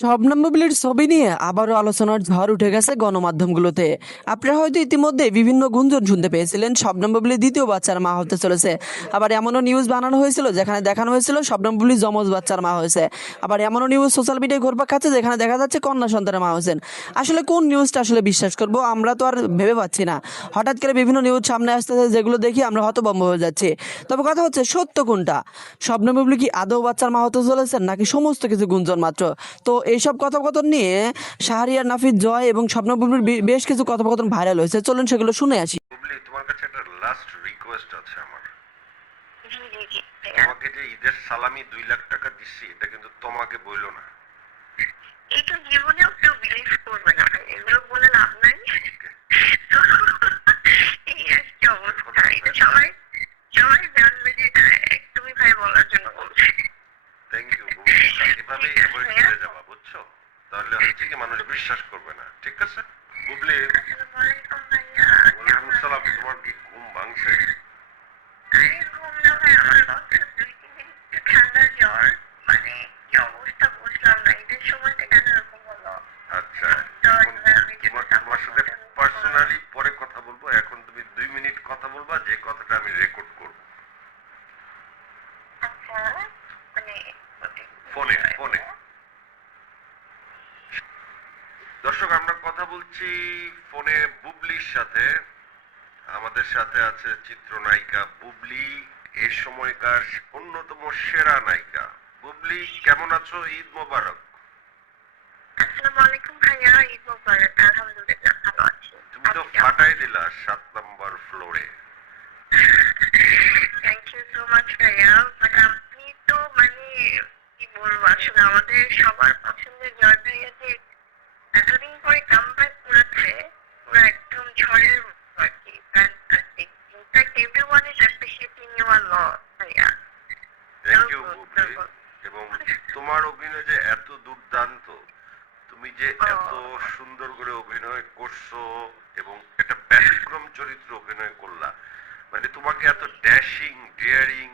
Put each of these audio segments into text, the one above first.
শবনম বুবলির ছবি নিয়ে আবারও আলোচনার ঝড় উঠে গেছে গণমাধ্যমগুলোতে। আপনারা হয়তো ইতিমধ্যে বিভিন্ন গুঞ্জন শুনতে পেয়েছিলেন শবনম বুবলি দ্বিতীয় বাচ্চার মা হতে চলেছে। আবার এমনও নিউজ বানানো হয়েছিল যেখানে দেখানো হয়েছিল শবনম বুবলি যমজ বাচ্চার মা হয়েছে। আবার এমনও নিউজ সোশ্যাল মিডিয়ায় ঘুরপাক খাচ্ছে যেখানে দেখা যাচ্ছে কন্যা সন্তানের মা হয়েছেন। আসলে কোন নিউজটা আসলে বিশ্বাস করব আমরা তো আর ভেবে পাচ্ছি না। হঠাৎ করে বিভিন্ন নিউজ সামনে আসতেছে যেগুলো দেখি আমরা হতভম্ব হয়ে যাচ্ছি। তবে কথা হচ্ছে সত্য কোনটা? শবনম বুবলি কি আদৌ বাচ্চার মা হতে চলেছেন নাকি সমস্ত কিছু গুঞ্জন মাত্র? তো এইসব কথোপকথন নিয়ে শাহরিয়ার নাফিস জয় এবং স্বপ্ন বুবলির বেশ কিছু কথোপকথন ভাইরাল হয়েছে, চলুন সেগুলো শুনে আসি। বুবলি, তোমার কাছে একটা লাস্ট রিকোয়েস্ট আছে আমার। জি জি জি ভাইয়া। তোমাকে যে ঈদের সালামি 2 লাখ টাকা দিচ্ছি, এটা কিন্তু তোমাকে বইলো না। এটা জীবনেও কেউ বিলিভ করবে না ভাই, এগুলো বলে লাভ নাই। তো এই আজকে অবস্থা, এটা সবাই সবাই জানবে যে এটা একদমই ভাই বলার জন্য বলছি। থ্যাংক ইউ বুবলি, এভাবেই অ্যাভয়েড করে যাবা, বুঝছো? তাহলে হচ্ছে কি মানুষ বিশ্বাস করবে না, ঠিক আছে? বুবলি, আসসালামু আলাইকুম ভাইয়া। ওয়ালাইকুম সালাম। তোমার কি ঘুম ভাঙছে? আরে ঘুম না ভাই, আমার মাত্র 2-3 দিন একটু ঠান্ডা জ্বর, মানে কি অবস্থা বুঝলাম না, ঈদের সময়টা কেন এরকম হলো। আচ্ছা, তো এখন এবার আমি যে তোমার সাথে পার্সোনালি পরে কথা বলবো। এখন তুমি 2 মিনিট কথা বলবা, যে কথাটা আমি রেকর্ড করবো আচ্ছা, মানে ফোনে ফোনে। দর্শক, আমরা কথা বলছি ফোনে বুবলির সাথে। আমাদের সাথে আছে চিত্রনায়িকা বুবলি, এই সময়কার অন্যতম সেরা নায়িকা। বুবলি, কেমন আছো? ঈদ মোবারক। আসসালামু আলাইকুম ভাইয়া, ঈদ মোবারক। আলহামদুলিল্লাহ ভালো আছি। তুমি তো ফাটাই দিলা 7 নম্বর ফ্লোরে। থ্যাংক ইউ সো মাচ ভাইয়া। বাট আপনি তো মানে কি বলবো, আসলে আমাদের সবার পছন্দের জয় ভাইয়া যে এতদিন পরে কামব্যাক করেছে, পুরো একদম ঝড়ের মতো আর কি। Fantastic. In fact everyone is appreciating your lot ভাইয়া। Thank you Bubly. এবং তোমার অভিনয় যে এত দুর্দান্ত, তুমি যে এত সুন্দর করে অভিনয় করছো এবং একটা ব্যতিক্রম চরিত্র অভিনয় করলা, মানে তোমাকে এত ড্যাশিং ডেয়ারিং,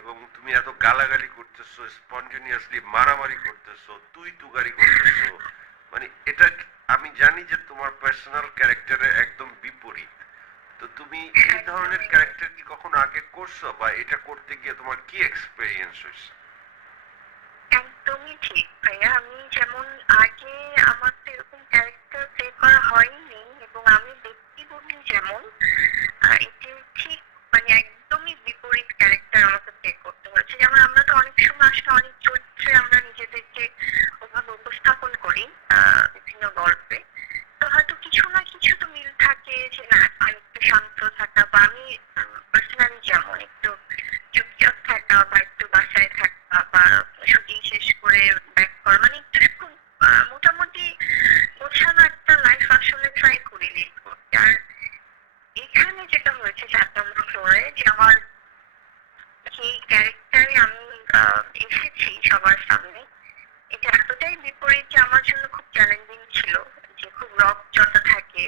এবং তুমি এত গালাগালি করতেছো, স্পন্টেনিয়াসলি মারামারি করতেছো, তুই তুগারি করতেছো, মানে এটা আমি জানি যে তোমার পার্সোনাল ক্যারেক্টারের একদম বিপরীত। তো তুমি এই ধরনের ক্যারেক্টার কি কখনো আগে করছো, বা এটা করতে গিয়ে তোমার কি এক্সপেরিয়েন্স হয়েছে? একদমই ঠিক ভাইয়া। আমি যেমন আগে আমার তো এরকম ক্যারেক্টার প্লে করা হয়নি, এবং আমি ব্যক্তিগতই যেমন এটি ঠিক মানে একদমই বিপরীত ক্যারেক্টার আমাকে প্লে করতে হয়েছে। যেমন আমরা তো অনেক সময় আসলে অনেক চরিত্রে আমরা নিজেদেরকে ওভাবে উপস্থাপন করি বিভিন্ন গল্পে। তো হয়তো কিছু না কিছু তো মিল থাকে, যে না একটু শান্ত থাকা, বা আমি পার্সোনালি যেমন একটু চুপচাপ থাকা, বা একটু বাসায় থাকা, বা শুটিং শেষ করে ব্যাক করা, মানে একটু খুব মোটামুটি গোছানো একটা লাইফ আসলে ট্রাই করি লিড করতে। আর এখানে যেটা হয়েছে 7 নম্বর ফ্লোরে, যে আমার সেই ক্যারেক্টারে আমি এসেছি সবার সামনে, এটা এতটাই বিপরীত যে আমার জন্য খুব চ্যালেঞ্জিং ছিল। যে খুব রকচটা থাকে,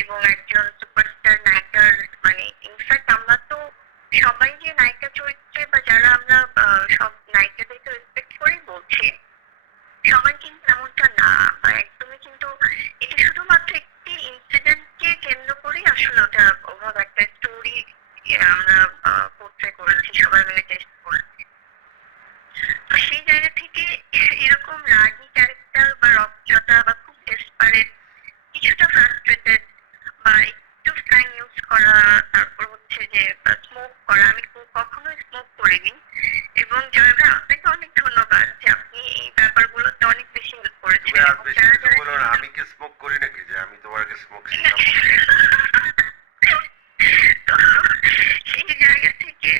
এবং একজন সুপারস্টার নায়িকার মানে ইনফ্যাক্ট আমরা তো সবাই যে নায়িকা চরিত্রে বা যারা আমরা সব নায়িকাদেরকে রেসপেক্ট করেই বলছি, সবাই কিন্তু এমনটা না, বা একদমই কিন্তু এটা শুধুমাত্র একটি ইনসিডেন্টকে কেন্দ্র করেই আসলে ওটা ওভাবে একটা স্টোরি আমরা পোর্ট্রে করেছি, সবাই মিলে চেষ্টা করেছি। তো সেই জায়গা থেকে এরকম রাগী ক্যারেক্টার বা রকচটা বা খুব ডেসপারেট, কিছুটা ফ্রাস্ট্রেটেড, বা একটু স্ল্যাং ইউজ করা, তারপর হচ্ছে যে স্মোক করা, আমি কখনোই স্মোক করিনি। এবং জয় ভাই, আপনাকে অনেক ধন্যবাদ যে আপনি এই ব্যাপারগুলোতে অনেক বেশি হেল্প করেছেন। তুমি আর এবং বেশি যারা কিছু যারা বলো না, আমি কি স্মোক করি নাকি যে আমি তোমাকে স্মোক শিখাবো? তো সেই জায়গা থেকে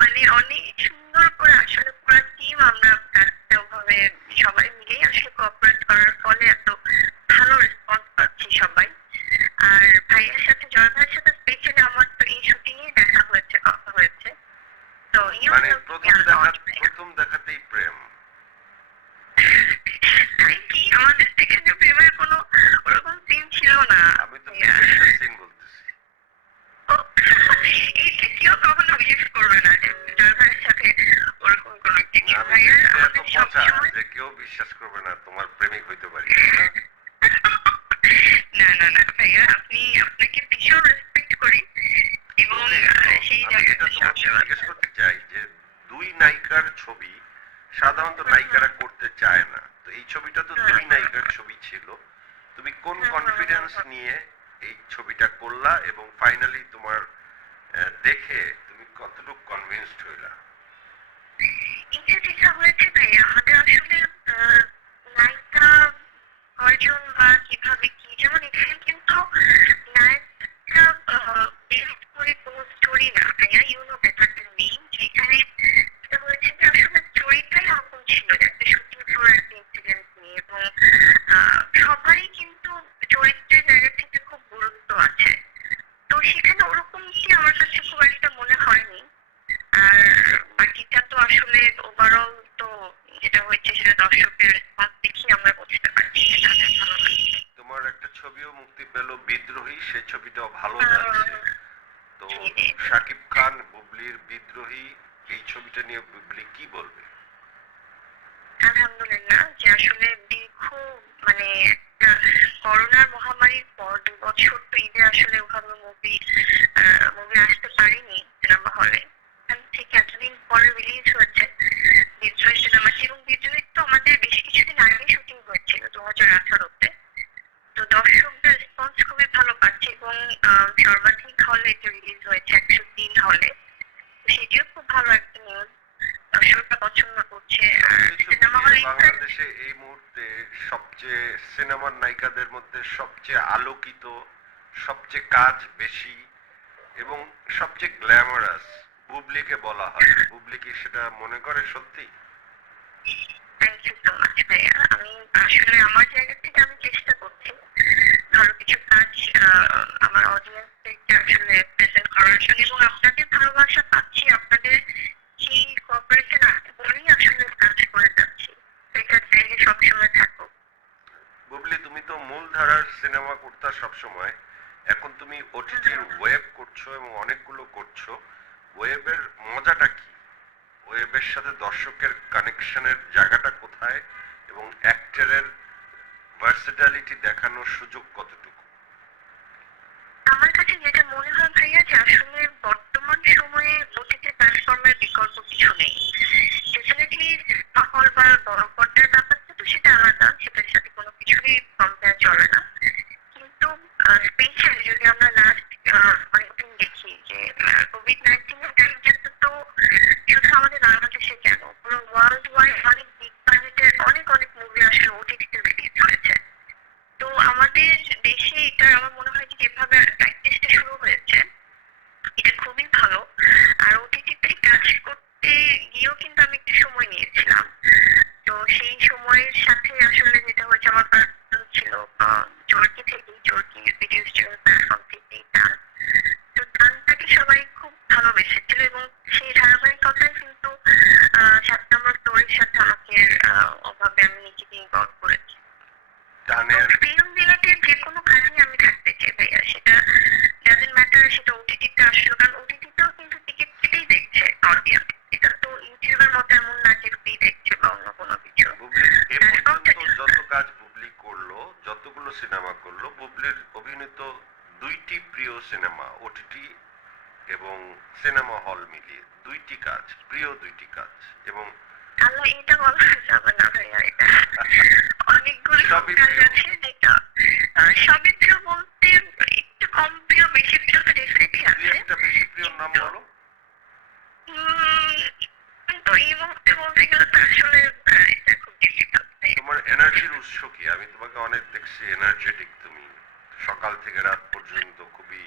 মানে অনেক সুন্দর করে আসলে পুরো টিম আমরা একটা ওভাবে সবাই মিলেই আসলে কোঅপারেট করার ফলে এত ভালো রেসপন্স পাচ্ছি সবাই। আর ভাইয়ের সাথে, জয় ভাইয়ের সাথে স্পেশালি আমার তো এই শুটিং এ দেখা হয়েছে, কথা হয়েছে। তো মানে প্রথম দেখাতেই প্রেম? কি আমাদের এখানে প্রেমের কোনো ওরকম সিন ছিল না। আমি তো বিশেষটা সিন বলতেছি। ও, এটা কেউ কখনো বিলিভ করবে না যে জয় ভাইয়ের সাথে ওরকম কোনো কিছু। আমি ভাইয়া দেখতে এত আমাদের পচা সবসময় যে কেউ বিশ্বাস করবে না তোমার প্রেমিক হইতে পারি। না না না ভাইয়া, আপনাকে ভীষণ রেসপেক্ট করি এবং সেই আমি যেটা জায়গাটা তোমাকে সবসময় জিজ্ঞেস করতে চাই যে দুই নায়িকার ছবি সাধারণত নায়িকারা করতে চায় না, তো এই ছবিটা তো দুই নায়িকার ছবি ছিল, তুমি কোন কনফিডেন্স নিয়ে এই ছবিটা করলা এবং ফাইনালি তোমার দেখে তুমি কতটুকু কনভিন্সড হইলা? এটা যেটা হয়েছে ভাইয়া, আমাদের আসলে নায়িকা অর্জন বা কিভাবে কি, যেমন এখানে কিন্তু নায়কটা বেস্ট করে কোনো স্টোরি না ভাইয়া, you know better than me. যেখানে যেটা হয়েছে যে আসলে স্টোরিটাই এরকম ছিল যে একটা শুটিং ফ্লোর একটা ইনসিডেন্ট নিয়ে, এবং সবারই কিন্তু চরিত্রের জায়গা থেকে খুব গুরুত্ব আছে। তো সেখানে ওরকম কি আমার কাছে খুব একটা মনে হয়নি। আর বাকিটা তো আসলে ওভারঅল তো যেটা হয়েছে সেটা দর্শকের রেসপন্স দেখি আমরা বুঝতে পারছি যে তাদের ভালো লাগছে। তোমার একটা ছবিও মুক্তি পেল বিদ্রোহী, সেই ছবিটাও ভালো আহ, যাচ্ছে। তো জি, জি। শাকিব খান বুবলির বিদ্রোহী, এই ছবিটা নিয়ে বুবলি কি বলবে? আলহামদুলিল্লাহ, যে আসলে দীর্ঘ মানে একটা করোনার মহামারীর পর 2 বছর তো ঈদে আসলে ওভাবে মুভি আসতে পারিনি সিনেমা হলে। এখান থেকে এতদিন পরে রিলিজ হয়েছে বিদ্রোহী সিনেমাটি, এবং বিদ্রোহী তো আমাদের বেশ কিছুদিন আগে শুটিং হয়েছিল 2018-তে। তো দর্শকদের রেসপন্স খুবই ভালো পাচ্ছে এবং সর্বাধিক হলে এটা রিলিজ হয়েছে 103 হলে। তো সেটিও খুব ভালো একটা নিউজ, দর্শকরা পছন্দ করছে। আর কিছু সিনেমা মিলিয়ে হলে বাংলাদেশে এই মুহূর্তে সবচেয়ে সিনেমার নায়িকাদের মধ্যে সবচেয়ে আলোকিত, সবচেয়ে কাজ বেশি এবং সবচেয়ে গ্ল্যামারাস বুবলিকে বলা হয়। বুবলি কি সেটা মনে করে সত্যি? থ্যাংক ইউ সো মাচ ভাইয়া। আমি আসলে আমার জায়গা থেকে আমি চেষ্টা করছি ভালো কিছু কাজ আমার অডিয়েন্সদেরকে আসলে প্রেজেন্ট করার জন্য, এবং আপনাদের ভালোবাসা পাচ্ছি, আপনাদের সেই কোঅপারেশন আছে বলেই আসলে কাজ করে যাচ্ছি। তো এটা চাইলে সবসময় থাকুক। বুবলি, তুমি তো মূলধারার সিনেমা করতা সবসময়, এখন তুমি ওটিটির ওয়েব করছো এবং অনেকগুলো করছো। ওয়েবের মজাটা কি? ওয়েবের সাথে দর্শকের কানেকশনের জায়গাটা কোথায় এবং অ্যাক্টরের ভার্সেটালিটি দেখানোর সুযোগ কতটুকু? আমার কাছে যেটা মনে হয় ভাইয়া, যে আসলে বর্তমান সময়ে ওটিটি প্ল্যাটফর্মের বিকল্প কিছু নেই। ডেফিনেটলি হল বা বড় পর্দার ব্যাপারটা তো সেটা আলাদা, সেটার সাথে কোনো কিছুরই কম্পেয়ার চলে না। কিন্তু স্পেশালি যদি আমরা লাস্ট অনেকদিন দেখি যে কোভিড-19 এর টাইমটাতে তো শুধু আমাদের বাংলাদেশে কেন, পুরো ওয়ার্ল্ড ওয়াইড অনেক বিগ বাজেটের অনেক অনেক মুভি আসলে ওটিটিতে রিলিজ হয়েছে। তো আমাদের দেশে এটা আমার মনে হয় যে যেভাবে প্র্যাকটিসটা শুরু হয়েছে এটা খুবই ভালো। আর ওটিটিতে কাজ করতে গিয়েও কিন্তু আমি একটু সময় নিয়েছিলাম। তো সেই সময়ের সাথে আসলে যেটা হয়েছে, আমার পার্সোনাল ছিল চরকি থেকে, চরকি ভিডিও স্ট্রিমিং প্ল্যাটফর্ম থেকে টান। তো টানটাকে সবাই খুব ভালোবেসেছিল এবং সেই ধারাবাহিকতায় কিন্তু 7 নম্বর ফ্লোরের সাথে আমাকে ওভাবে আমি নিজেকে ইনভলভ করেছি। টানের ফিল্ম রিলেটেড যে কোনো কাজে আমি থাকতে চাই ভাইয়া, সেটা ডাজন্ট ম্যাটার সেটা ওটিটিতে আসলো, কারণ ওটিটিতেও কিন্তু টিকিট কেটেই দেখছে অডিয়েন্স। এটা তো ইউটিউবের মতো এমন না যে ফ্রি দেখছে বা অন্য কোনো কিছু। বুবলির এ প্ল্যাটফর্মটা পর্যন্ত যত কাজ বুবলি করলো, যতগুলো সিনেমা করলো, বুবলির অভিনীত দুইটি প্রিয় সিনেমা ওটিটি এবং সিনেমা হল মিলিয়ে দুইটি কাজ, প্রিয় দুইটি কাজ এবং আল্লাহ, এটা বলা যাবে না ভাইয়া, এটা অনেকগুলো সবই কাজ প্রিয়। আছে যেটা সবই প্রিয় বলতে একটু কম প্রিয়, বেশি প্রিয় তো ডেফিনেটলি দুই আছে। একটা বেশি প্রিয় নাম বলো। কিন্তু এই মুহূর্তে বলতে গেলে তো আসলে এটা খুব ডিফিকাল্ট। তোমার এনার্জির উৎস কি? আমি তোমাকে অনেক দেখছি এনার্জেটিক, তুমি সকাল থেকে রাত পর্যন্ত খুবই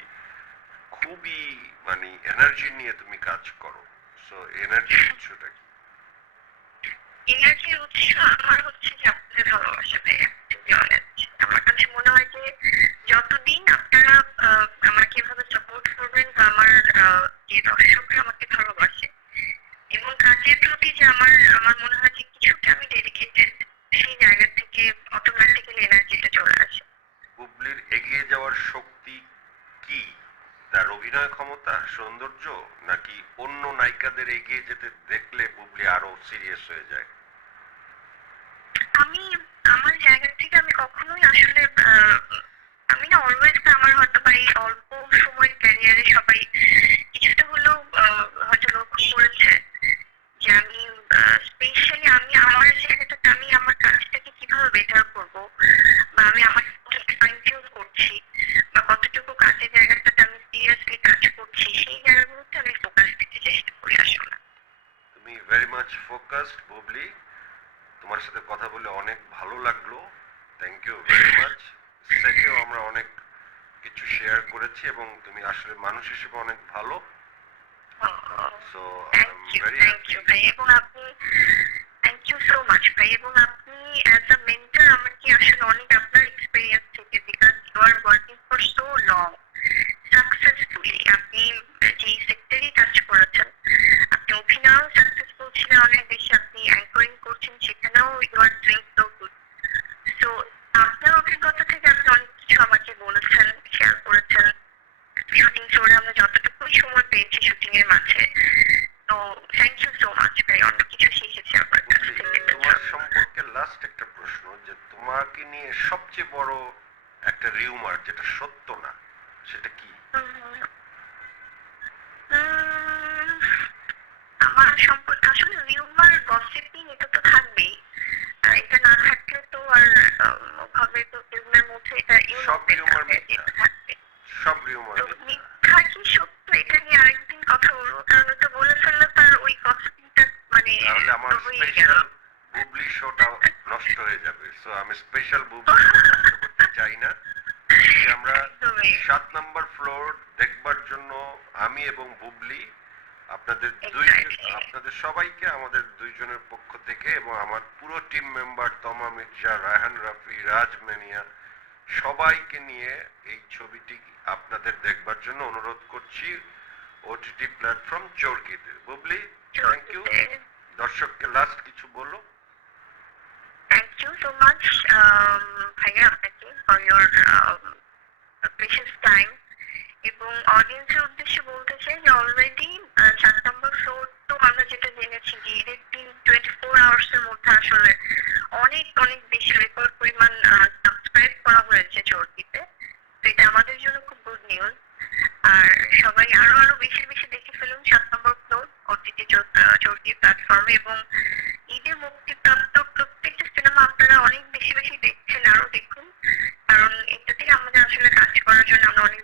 খুবই মানে এনার্জি নিয়ে তুমি কাজ করো। সো এনার্জির উৎসটা কি? এনার্জির উৎস আমার হচ্ছে যে আপনাদের ভালোবাসা ভাইয়া, টু বি অনেস্ট। আমার কাছে মনে হয় যে যতদিন আপনারা আমাকে এভাবে সাপোর্ট করবেন বা আমার যে দর্শকরা আমাকে ভালোবাসে এবং কাজের প্রতি যে আমার আমার মনে হয় যে কিছুটা আমি ডেডিকেটেড, সেই জায়গা থেকে অটোমেটিক্যালি এনার্জিটা চলে আসে। বুবলির এগিয়ে যাওয়ার শক্তি কি? তার অভিনয় ক্ষমতা, সৌন্দর্য, নাকি অন্য নায়িকা নায়িকাদের এগিয়ে যেতে দেখলে বুবলি আরো সিরিয়াস হয়ে যায়? আমি আমার জায়গা থেকে আমি কখনোই আসলে আমি না অলওয়েজ আমার হয়তো বা এই অল্প সময়ের ক্যারিয়ারে সবাই কিছুটা হলেও হয়তো লক্ষ্য করেছে যে আমি স্পেশালি আমি আমার জায়গাটাতে আমি আমার কাজটাকে কিভাবে বেটার করব, বা আমি আমার কতটুকু ফাইন টিউন করছি, বা কতটুকু কাজের জায়গাটাতে আমি সিরিয়াসলি কাজ করছি, সেই জায়গাগুলোতে আমি ফোকাস দিতে চেষ্টা করি আসলে। তুমি ভেরি মাচ ফোকাসড বুবলি। তোমার সাথে কথা বলে অনেক ভালো লাগলো। Thank you very much. সেটেও আমরা অনেক কিছু শেয়ার করেছি এবং তুমি আসলে মানুষ হিসেবে অনেক ভালো। So I am very thank happy. You ভাই, এবং আপনি থ্যাংক ইউ সো মাচ ভাই, এবং আপনি অ্যাজ আ মেন্টর আমাকে আসলে অনেক আপনার এক্সপিরিয়েন্স থেকে, because you are working for so long successfully, আপনি যেই সেক্টরেই কাজ করেছেন, আপনি অভিনয়েও সাকসেসফুল ছিলেন অনেক বেশি, আপনি অ্যাঙ্করিং করছেন সেখানেও you are doing so good. So আপনার অভিজ্ঞতা থেকে আপনি অনেক কিছু আমাকে বলেছেন, শেয়ার করেছেন। শুটিং ফ্লোরে আমরা যতটুকুই সময় পেয়েছি শুটিং এর মাঝে, তো থ্যাংক ইউ সো মাচ ভাই, অনেক কিছু শিখেছি আপনার কাছ বুবলি, থেকে। তোমার সম্পর্কে লাস্ট একটা প্রশ্ন, যে তোমাকে নিয়ে সবচেয়ে বড় একটা রিউমার যেটা সত্য না, সেটা কি? আমার সম্পর্কে আসলে রিউমার গসিপিং এটা তো থাকবেই, আর এটা না থাকলে তো আর ওভাবে তো ফিল্মের মধ্যে এটা সব রিউমার মিথ্যা, থাকবে। সব রিউমার তো মিথ্যা। মিথ্যা কি সত্য, এটা নিয়ে আরেকদিন কথা বলবো, কারণ ওটা বলে ফেললে তার ওই গসিপিংটা মানে তাহলে আমার হয়ে গেল। স্পেশাল বুবলি শোটা নষ্ট হয়ে যাবে। সো আমি স্পেশাল বুবলি শো নষ্ট করতে চাই না। এই আমরা একদমই। 7 নম্বর ফ্লোর দেখবার জন্য আমি এবং বুবলি Exactly. আপনাদের সবাইকে আমাদের দুইজনের পক্ষ থেকে এবং আমার পুরো টিম মেম্বার তমা মির্জা, রায়হান রাফি, রাজ মেনিয়া সবাইকে নিয়ে এই ছবিটি আপনাদের দেখবার জন্য অনুরোধ করছি ওটিটি প্ল্যাটফর্ম চরকিতে। Bubly, thank you. দর্শককে লাস্ট কিছু বলো। Thank you so much, ভাইয়া, আপনাকে for your precious time, এবং অডিয়েন্সের উদ্দেশ্যে বলতে চাই যে অলরেডি 4 নম্বর ফ্লোর তো আমরা যেটা জেনেছি যে ঈদের দিন 24 আওয়ার্স এর মধ্যে আসলে অনেক অনেক বেশি রেকর্ড পরিমাণ সাবস্ক্রাইব করা হয়েছে চরকিতে, তো এটা আমাদের জন্য খুব গুড নিউজ। আর সবাই আরো আরো বেশি বেশি দেখে ফেলুন 7 নম্বর ফ্লোর ওটিটি চরকি প্ল্যাটফর্মে, এবং ঈদে মুক্তিপ্রাপ্ত প্রত্যেকটা সিনেমা আপনারা অনেক বেশি বেশি দেখছেন, আরো দেখুন, কারণ এটা থেকে আমাদের আসলে কাজ করার জন্য আমরা অনেক